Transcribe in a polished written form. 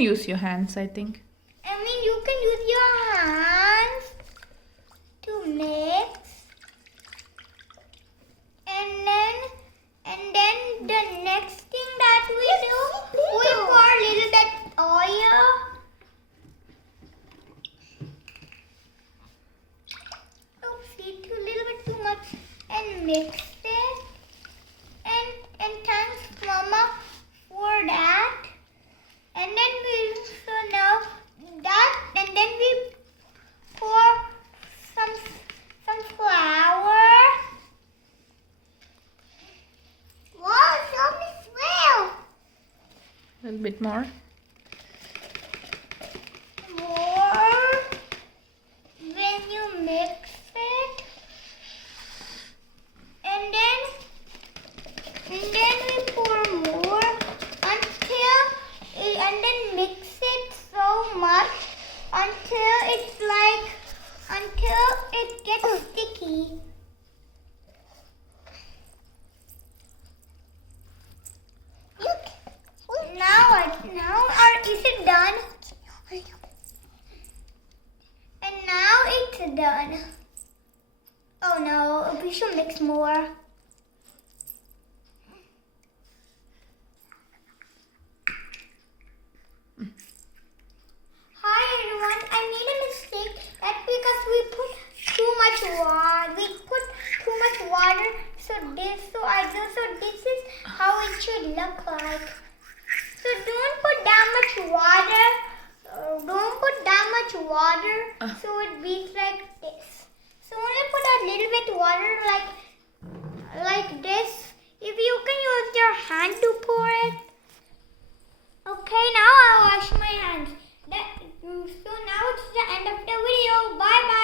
can use your hands, I think. I mean, you can use your hands to mix. And then the next thing that we do, we pour a little bit oil. Oopsie, a little bit too much, and mix it. And thanks, Mama, for that. And then and then we pour some flour. Wow, show me swell. A little bit more. More. When you mix it. And then we pour more and then mix it so much until it gets sticky. Is it done? And now it's done. Oh no, we should mix more. Hi everyone, I made a mistake. That's because we put too much water. So this is how it should look like. So don't put that much water. So it beats like this. So only put a little bit water like this. If you can use your hand to pour it. Okay, now I'll wash my hands. So now it's the end of the video. Bye bye.